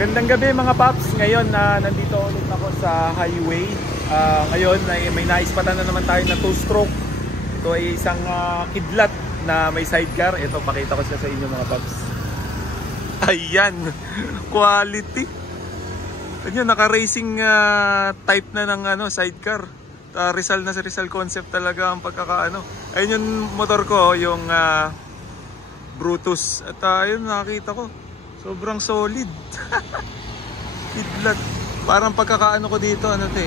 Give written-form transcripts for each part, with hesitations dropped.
Magandang gabi mga paps. Ngayon nandito ulit ako sa highway. Ngayon may naispatan na naman tayo na 2-stroke. Ito ay isang kidlat na may sidecar. Ito, pakita ko siya sa inyo mga paps. Ayan, quality. Ayan, naka-racing type na ng sidecar. Rizal na sa Rizal concept talaga ang pagkakaano. Ayun yung motor ko, yung Brutus. At ayun, nakakita ko. Sobrang solid. Kidlat. Parang pagkakaano ko dito, ano to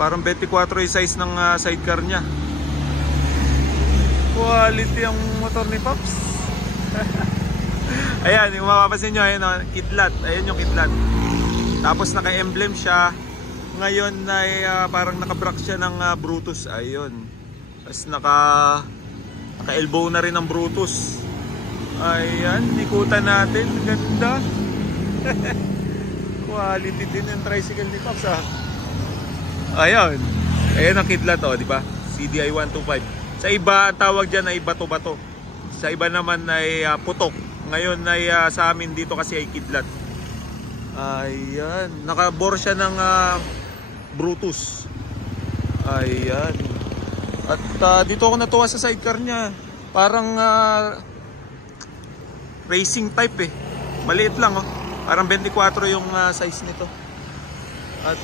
parang 24 yung size ng sidecar niya. Quality ang motor ni Pops. Ayan, yung mapapasin nyo, ayun, kidlat. Ayan yung kidlat. Tapos naka-emblem siya. Ngayon ay parang naka-brack siya ng Brutus. Ayun. Tapos naka-elbow na rin ng Brutus. Ayan, nikutan natin. Ganda. Quality din yung tricycle ni Pops, Ayan. Ayan ang kidlat, di ba? CDI 125. Sa iba, ang tawag dyan ay bato-bato. Sa iba naman ay putok. Ngayon ay sa amin dito kasi ay kidlat. Ayan. Nakabore siya ng Brutus. Ayan. At dito ako natuwa sa sidecar niya. Parang racing type maliit lang parang 24 yung size nito. At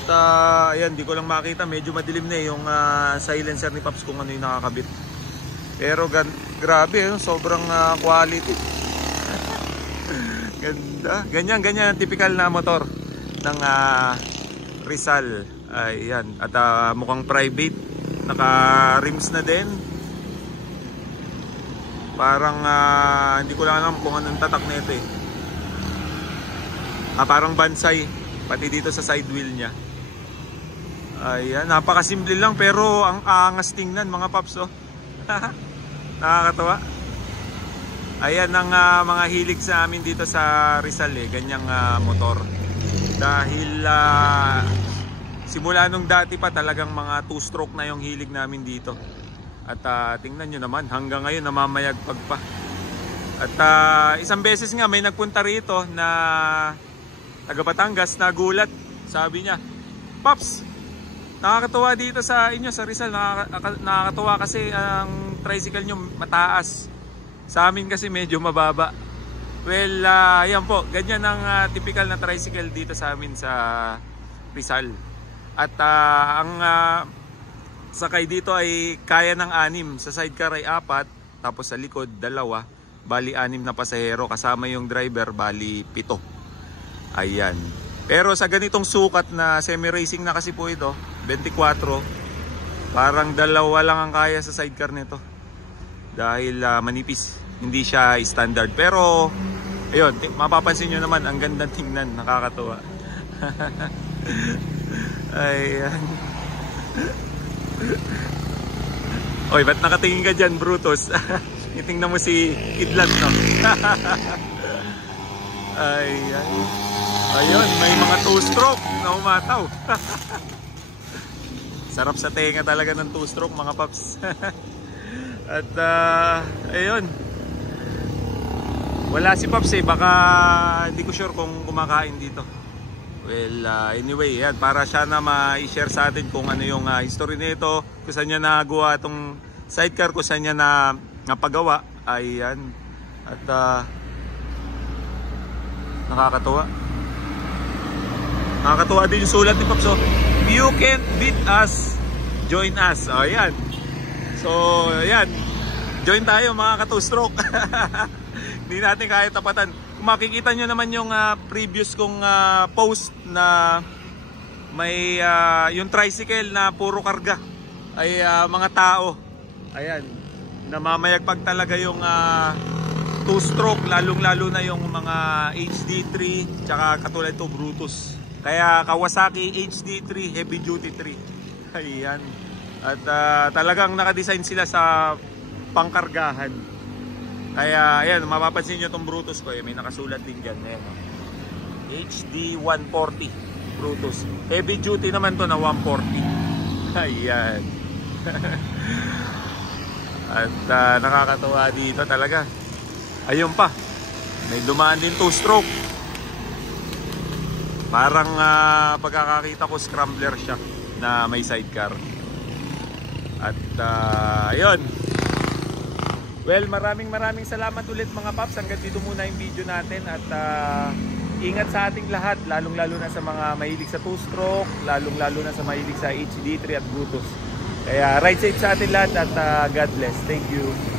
ayan, di ko lang makita, medyo madilim na yung silencer ni Pops kung ano yung nakakabit. Pero grabe, sobrang quality. Ganda, ganyan ang typical na motor ng Rizal. Ayan, at mukhang private, naka rims na din. Parang hindi ko lang alam kung anong tatak nito parang bansay pati dito sa side wheel niya. Ayan, napakasimple lang pero ang angas tingnan mga paps, nakakatawa. Ayan ang mga hilig sa amin dito sa Rizal, ganyang motor. Dahil simula nung dati pa talagang mga 2-stroke na yung hilig namin dito. At tingnan nyo naman, hanggang ngayon namamayagpag pa. At isang beses nga may nagpunta rito na taga Batangas, nagulat. Sabi niya, Pops, nakakatuwa dito sa inyo sa Rizal. Nakakatuwa kasi ang tricycle nyo mataas. Sa amin kasi medyo mababa. Well, yan po, ganyan ang typical na tricycle dito sa amin sa Rizal. At ang sakay dito ay kaya ng 6. Sa sidecar ay 4. Tapos sa likod 2. Bali 6 na pasahero. Kasama yung driver, bali 7. Ayan. Pero sa ganitong sukat na semi-racing na kasi po ito, 24. Parang 2 lang ang kaya sa sidecar nito. Dahil manipis. Hindi siya standard. Pero ayun, mapapansin nyo naman, ang gandang tingnan. Nakakatuwa. Ayan. Oy, ba't nakatingin ka dyan, Brutus? Itingnan mo si Kidlat, no? Ayan. Ayun, may mga 2-stroke na umataw. Sarap sa tenga talaga ng 2-stroke, mga paps. At ayun. Wala si Pops baka hindi ko sure kung kumakain dito. Well, anyway, yan, para siya na ma-share sa atin kung ano yung history nito, kung saan niya nagawa itong sidecar, kung saan niya napagawa. Ayan. At nakakatuwa. Nakakatuwa din yung sulat ni Pops. If you can't beat us, join us. Ayan. So, ayan. Join tayo mga ka-2-stroke. Hindi natin kaya tapatan. Kung makikita nyo naman yung previous kong post na may yung tricycle na puro karga ay mga tao. Ayan, namamayagpag talaga yung 2-stroke, lalong-lalo na yung mga HD3 tsaka katulad ito Brutus. Kaya Kawasaki HD3 Heavy Duty 3. Ayan. At talagang nakadesign sila sa pangkargahan. Kaya ayan, mapapansin nyo itong Brutus ko, may nakasulat din dyan. Ayan, HD 140 Brutus. Heavy duty naman to na 140. Ayan. At nakakatuwa dito talaga. Ayun pa, may dumaan din 2-stroke. Parang pagkakakita ko scrambler siya na may sidecar. At ayun. Well, maraming salamat ulit mga paps. Hanggang dito muna yung video natin. At ingat sa ating lahat, lalong-lalo na sa mga mahilig sa 2-stroke, lalong-lalo na sa mahilig sa HD3 at Brutus. Kaya ride safe sa atin lahat at God bless. Thank you.